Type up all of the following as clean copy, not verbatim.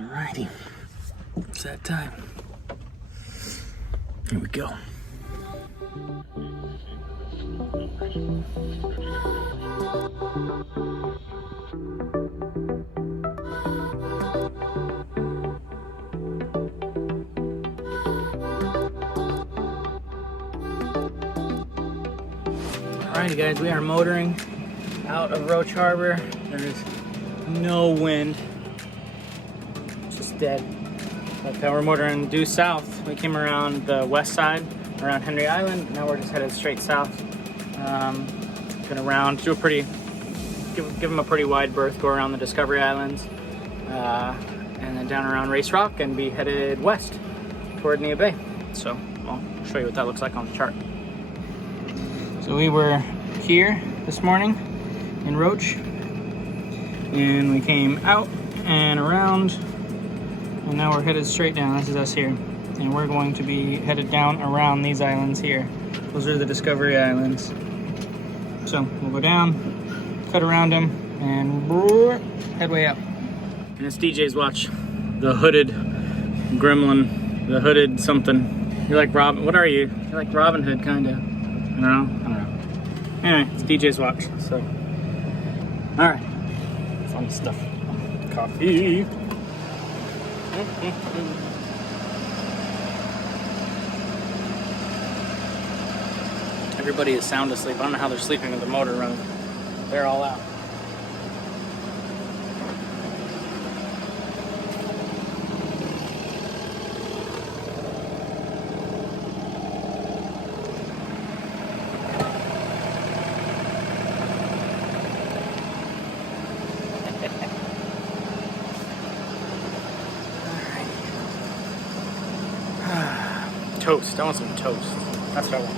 Alrighty, it's that time. Here we go. Alrighty guys, we are motoring out of Roach Harbor. There is no wind, it's just dead. But we're motoring due south. We came around the west side, around Henry Island. Now we're just headed straight south. Gonna round, do a pretty, give them a pretty wide berth, go around the Discovery Islands, and then down around Race Rock and be headed west toward Nia Bay. So I'll show you what that looks like on the chart. So we were here this morning in Roach, and we came out and around, and now we're headed straight down. This is us here, and we're going to be headed down around these islands here. Those are the Discovery Islands. So we'll go down, cut around them, and head way out. And it's DJ's watch, the hooded gremlin, the hooded something. You're like Robin. What are you? You're like Robin Hood, kind of. I don't know. Anyway, it's DJ's watch. So, all right, fun stuff. Coffee. Everybody is sound asleep. I don't know how they're sleeping with the motor running. They're all out. Toast. I want some toast. That's what I want.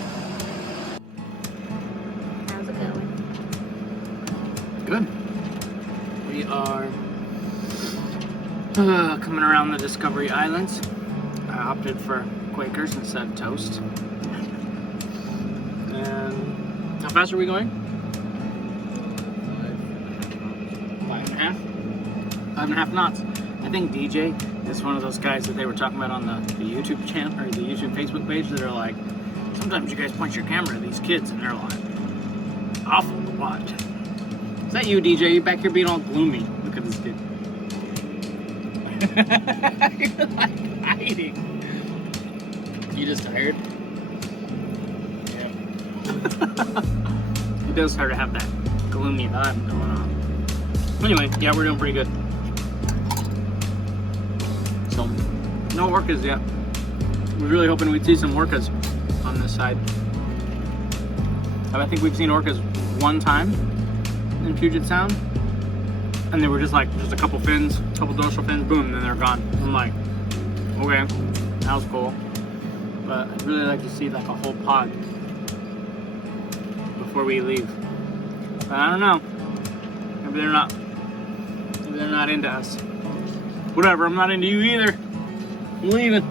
How's it going? Good. We are coming around the Discovery Islands. I opted for Quakers instead of toast. And how fast are we going? 5.5? 5.5 knots. I think DJ is one of those guys that they were talking about on the YouTube channel or the YouTube Facebook page that are like, sometimes you guys point your camera at these kids and they're like, awful to watch. Is that you, DJ? You back here being all gloomy. Look at this kid. You're like hiding. You just tired? Yeah. It does start to have that gloomy vibe going on. Anyway, yeah, we're doing pretty good. So, no orcas yet. We're really hoping we'd see some orcas on this side. I think we've seen orcas one time in Puget Sound, and they were just like, just a couple fins, a couple dorsal fins, boom, and then they're gone. I'm like, okay, that was cool. But I'd really like to see like a whole pod before we leave. But I don't know. Maybe they're not into us. Whatever, I'm not into you either. I'm leaving.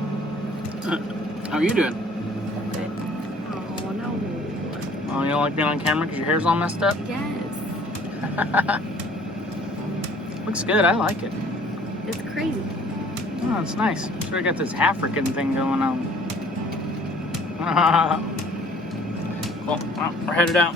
How are you doing? Good. Oh, no. Oh, you don't like being on camera because your hair's all messed up? Yes. Looks good, I like it. It's crazy. Oh, it's nice. Sure, I got this African thing going on. Cool, well, we're headed out.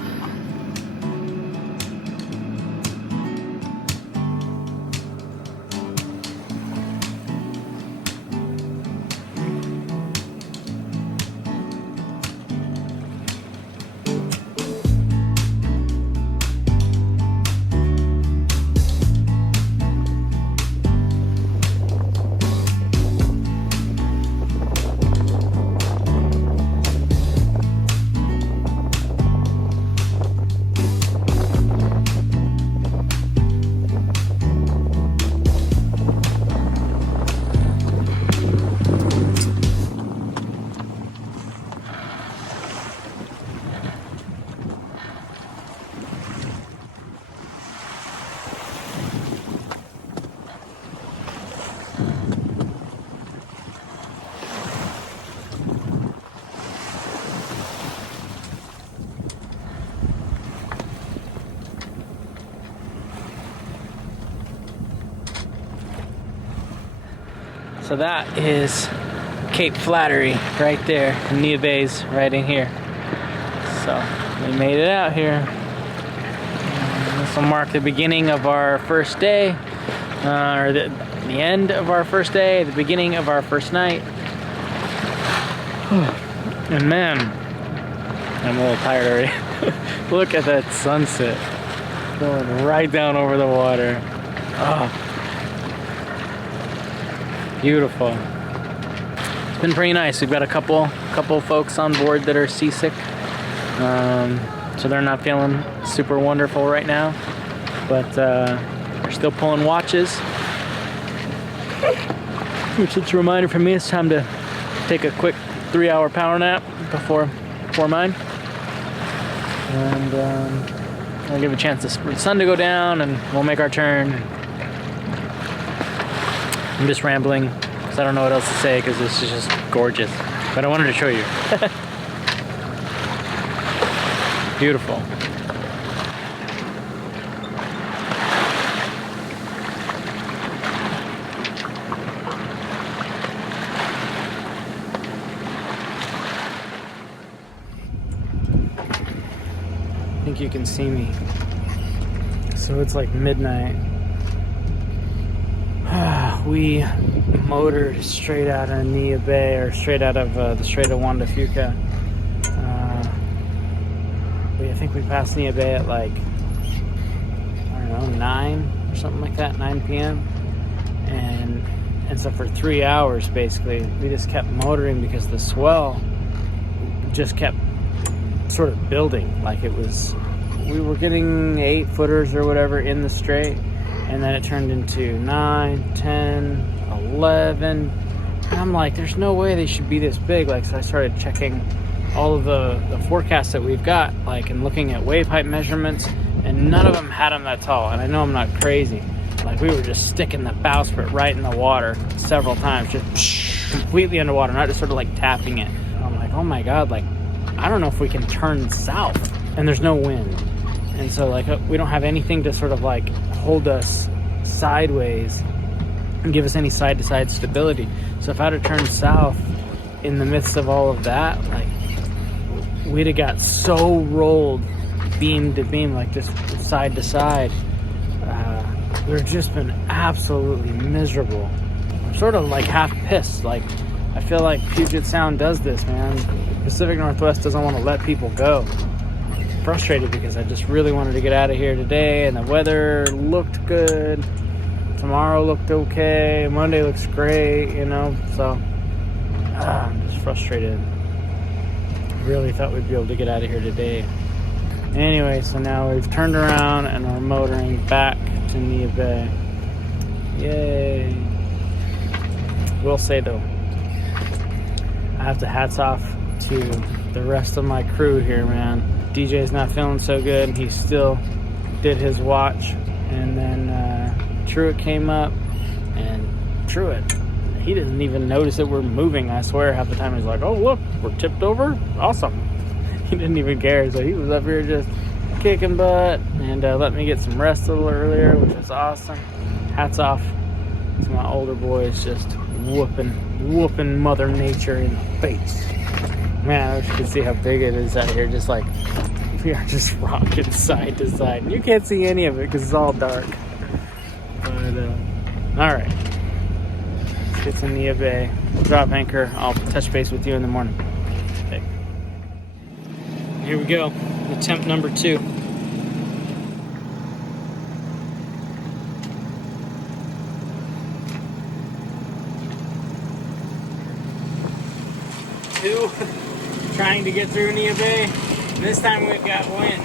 So that is Cape Flattery right there. And Nia Bay's right in here. So we made it out here. And this will mark the beginning of our first day, or the end of our first day, the beginning of our first night. And man, I'm a little tired already. Look at that sunset going right down over the water. Oh, beautiful. It's been pretty nice. We've got a couple folks on board that are seasick, so they're not feeling super wonderful right now, but they're still pulling watches. Which is a reminder for me, it's time to take a quick 3-hour power nap before mine, and I'll give a chance for the sun to go down, and we'll make our turn. I'm just rambling because I don't know what else to say because this is just gorgeous, but I wanted to show you. Beautiful. I think you can see me. So it's like midnight. We motored straight out of Nia Bay, or straight out of the Strait of Juan de Fuca. I think we passed Nia Bay at like, I don't know, 9 or something like that, 9 p.m. And so for 3 hours, basically, we just kept motoring because the swell just kept sort of building. Like we were getting 8-footers or whatever in the strait, and then it turned into 9, 10, 11. And I'm like, there's no way they should be this big. Like, so I started checking all of the forecasts that we've got, like, and looking at wave height measurements, and none of them had them that tall. And I know I'm not crazy. Like, we were just sticking the bowsprit right in the water several times, just completely underwater, not just sort of like tapping it. And I'm like, oh my God, like, I don't know if we can turn south, and there's no wind. And so, like, we don't have anything to sort of like hold us sideways and give us any side-to-side stability. So if I had to turn south in the midst of all of that, like, we'd have got so rolled beam to beam, like just side to side. We've just been absolutely miserable. I'm sort of like half pissed. Like, I feel like Puget Sound does this, man. Pacific Northwest doesn't want to let people go. I'm frustrated because I just really wanted to get out of here today, and the weather looked good. Tomorrow looked okay. Monday looks great, you know. So I'm just frustrated. Really thought we'd be able to get out of here today. Anyway, so now we've turned around and we're motoring back to Nia Bay. Yay. Will say though, I have to hats off to the rest of my crew here, man. DJ's not feeling so good. He still did his watch, and then Truett came up, and Truett, he didn't even notice that we're moving. I swear, half the time he's like, oh look, we're tipped over, awesome. He didn't even care, so he was up here just kicking butt and let me get some rest a little earlier, which was awesome. Hats off to my older boys, just whooping Mother Nature in the face. Man, I wish you could see how big it is out here. Just like, we are just rocking side to side. And you can't see any of it because it's all dark. But, alright. Let's get to Nia Bay. Drop anchor. I'll touch base with you in the morning. Okay. Here we go. Attempt number 2. Trying to get through Nia Bay. This time we've got wind,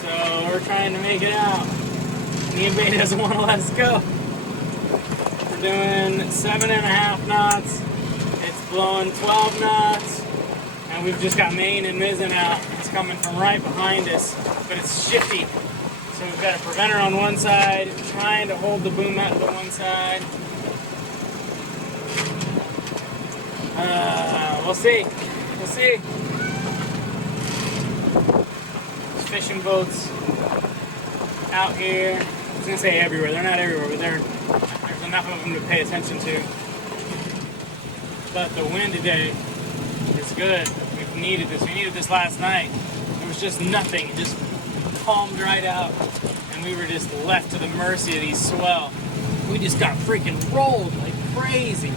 so we're trying to make it out. Nia Bay doesn't want to let us go. We're doing 7.5 knots. It's blowing 12 knots, and we've just got main and mizzen out. It's coming from right behind us, but it's shifty. So we've got a preventer on one side, trying to hold the boom out to the one side. We'll see. We'll see. There's fishing boats out here. I was gonna say everywhere. They're not everywhere, but there's enough of them to pay attention to. but the wind today is good. We've needed this. We needed this last night. There was just nothing. It just calmed right out, and we were just left to the mercy of these swell. We just got freaking rolled like crazy.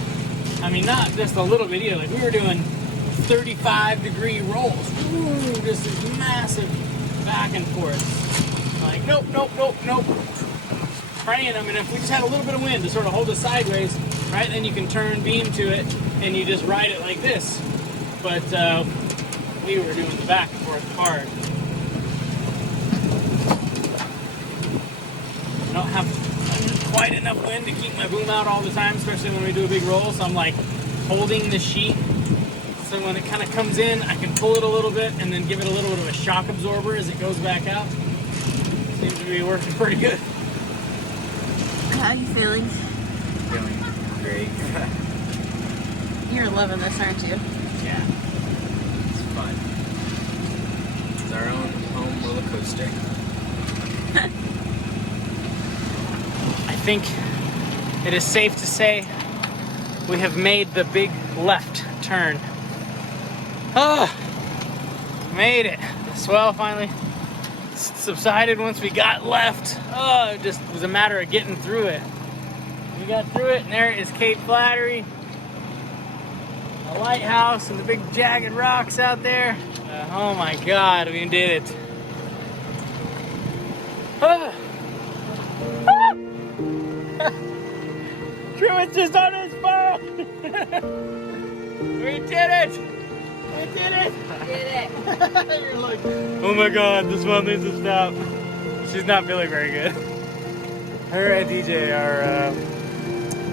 I mean, not just a little bit either. Like, we were doing 35-degree rolls. Ooh, just this massive back and forth. Like, nope, nope, nope, nope. Praying, I mean, if we just had a little bit of wind to sort of hold us sideways, right, then you can turn beam to it and you just ride it like this. But we were doing the back and forth hard. I don't have quite enough wind to keep my boom out all the time, especially when we do a big roll, so I'm like holding the sheet. So when it kind of comes in, I can pull it a little bit and then give it a little bit of a shock absorber as it goes back out. Seems to be working pretty good. How are you feeling? Feeling great. You're loving this, aren't you? Yeah. It's fun. It's our own home roller coaster. I think it is safe to say we have made the big left turn. Oh, made it. The swell finally subsided once we got left. Oh, it just was a matter of getting through it. We got through it, and there is Cape Flattery, a lighthouse, and the big jagged rocks out there. Oh my God, we did it. Ah. Ah. Truman's just on his phone. We did it. We did it! Did it! You're like, oh my God, this one needs to stop. She's not feeling very good. Her and DJ are,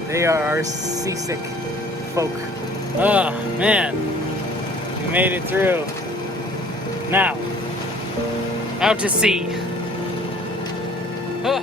they are our seasick folk. Oh man, we made it through. Now, out to sea. Ah.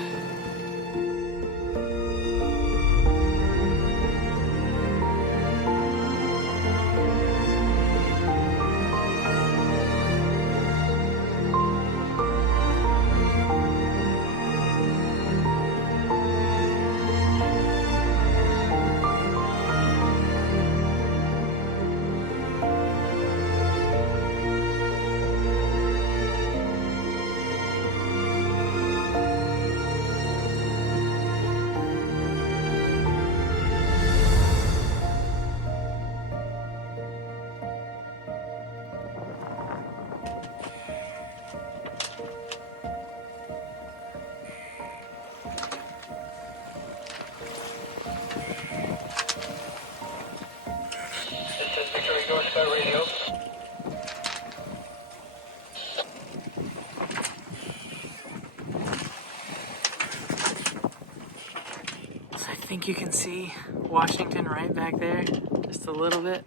I think you can see Washington right back there, just a little bit.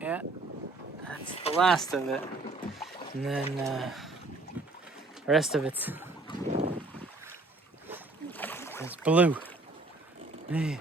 Yeah, that's the last of it. And then the rest of it's blue. Yeah.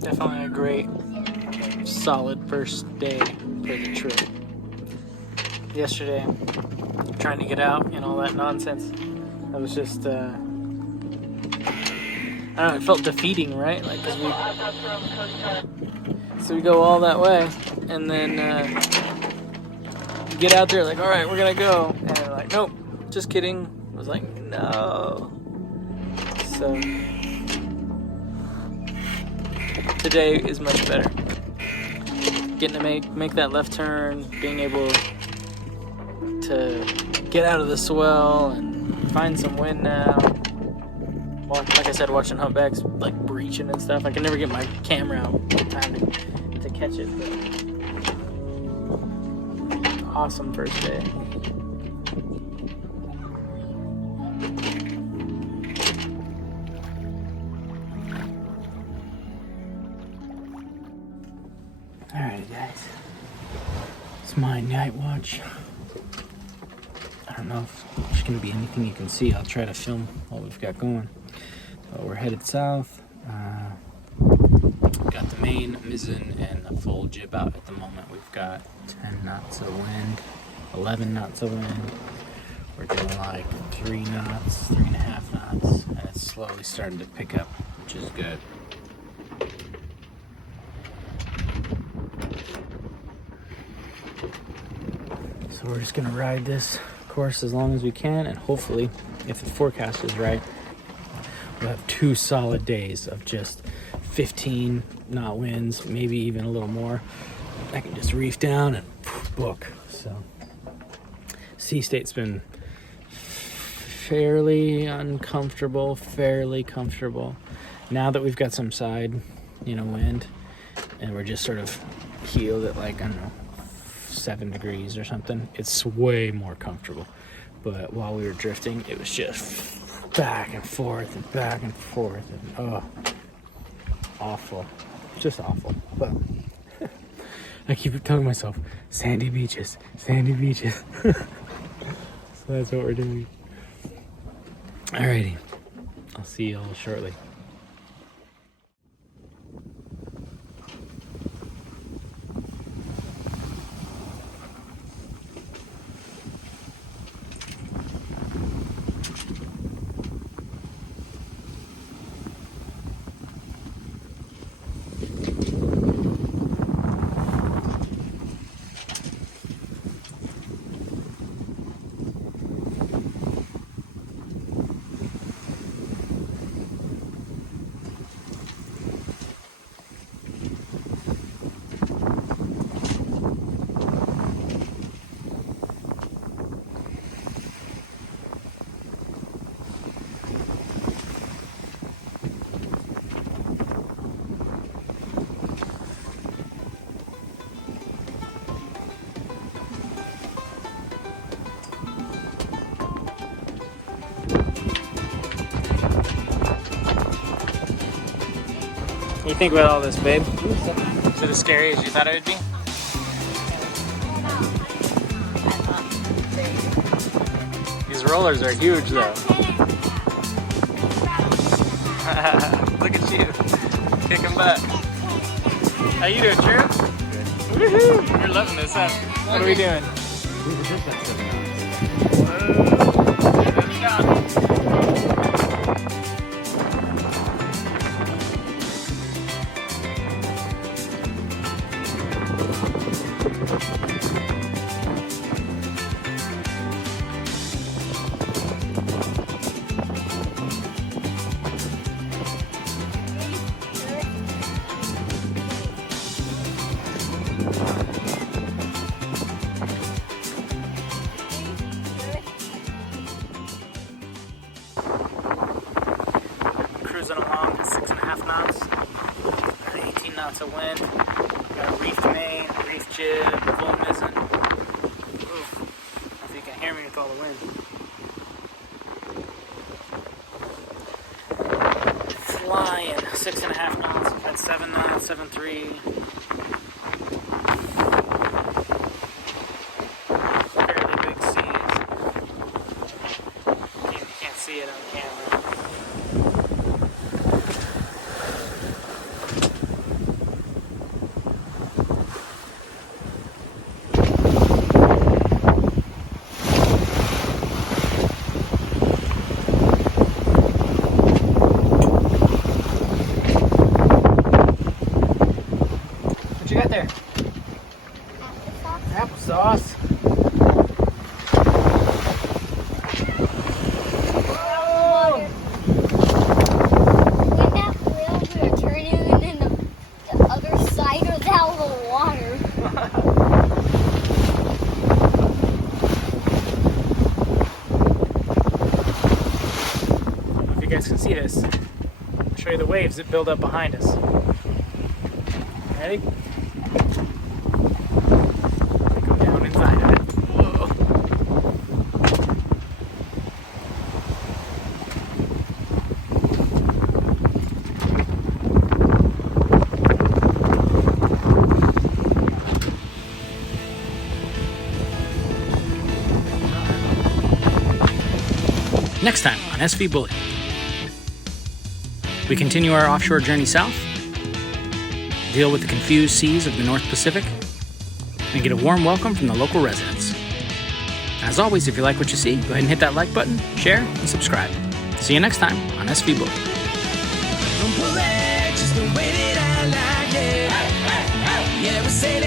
Definitely a great, solid first day for the trip. Yesterday, trying to get out and all that nonsense, I was just, I don't know, it felt defeating, right? Like, 'cause so we go all that way, and then you get out there like, all right, we're gonna go, and they're like, nope, just kidding. I was like, no. So today is much better. Getting to make that left turn, being able to get out of the swell and find some wind now. like I said, watching humpbacks like breaching and stuff. I can never get my camera out in time to catch it. But awesome first day. Alright guys, it's my night watch. I don't know if there's going to be anything you can see. I'll try to film what we've got going. But we're headed south. Got the main, mizzen, and the full jib out at the moment. We've got 10 knots of wind, 11 knots of wind. We're doing like 3 knots, 3.5 knots, and it's slowly starting to pick up, which is good. So we're just gonna ride this course as long as we can, and hopefully, if the forecast is right, we'll have 2 solid days of just 15 knot winds, maybe even a little more. I can just reef down and book. So sea state's been fairly uncomfortable, fairly comfortable. Now that we've got some side, wind, and we're just sort of heeled at like, I don't know, 7 degrees or something, it's way more comfortable. But while we were drifting, it was just back and forth and back and forth, and awful, just awful. But I keep telling myself, sandy beaches, sandy beaches. So that's what we're doing. Alrighty, I'll see you all shortly. What do you think about all this, babe? Is it as scary as you thought it would be? These rollers are huge, though. Look at you, kicking butt. How you doing, Sheriff? Good. Woohoo! You're loving this, huh? What are we doing? Cruising along at 6.5 knots, 18 knots of wind. Got a reefed main, reefed jib, full mizzen. Oof. If you can hear me with all the wind. Flying 6.5 knots at 7 knots, 7.3. Fairly big seas. You can't see it on camera. guys can see this. I'll show you the waves that build up behind us. Ready? Go down inside of it. Whoa. Next time on SV Bully, we continue our offshore journey south, deal with the confused seas of the North Pacific, and get a warm welcome from the local residents. As always, if you like what you see, go ahead and hit that like button, share, and subscribe. See you next time on SV Bully. Don't pull it just the way that I like it. Yeah, we say